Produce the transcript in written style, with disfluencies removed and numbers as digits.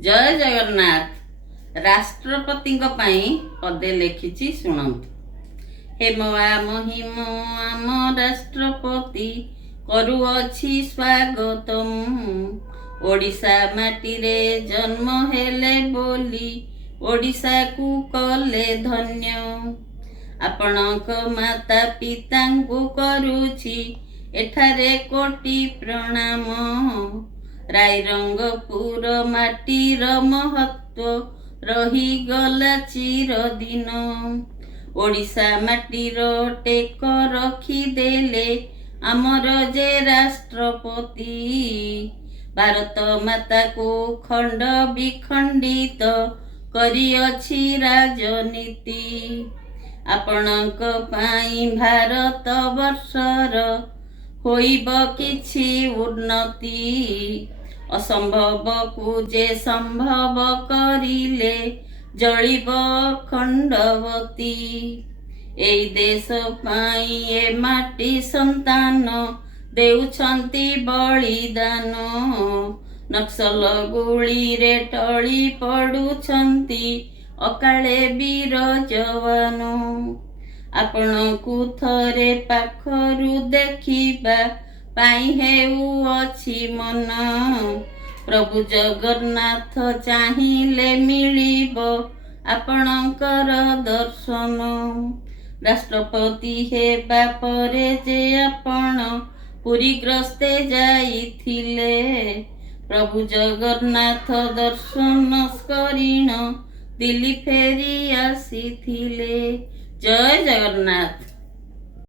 जय जगन्नाथ। राष्ट्रपति पदे लिखिछि शुणन्तु। हे महिम आम राष्ट्रपति करुअछि स्वागतम। ओडिशा माटी रे जन्म हेले बोली ओडिशा को कले धन्य। आपणक माता पिता को करुछि एठारे कोटि प्रणाम। रायरंगपुर माटीर महत्व रहीगला चिरदिन। ओडिशा माटीर टेक रखिदेले आमर जे राष्ट्रपति। भारत माता को खंड विखंडित करिअछि राजनीति। आपणक पाई भारत वर्षर होइब किछि उन्नति। असंभव को जे संभव करिले जलिब खंडवती। एई देश पाई ए माटी संतान देउछंती बलिदान। नक्सल गुली रे टली पडुछंती अकाले वीर जवान। आपण को थरे पाखरु देखिबा पाई हेउअछि मन। प्रभु जगन्नाथ चाहिले मिलिब आपणकर दर्शन। राष्ट्रपति हेबा परे जे आपण पुरी ग्रस्ते जाइथिले। प्रभु जगन्नाथ दर्शन करिण दिल्ली फेरी आसीथिले। जय जगन्नाथ।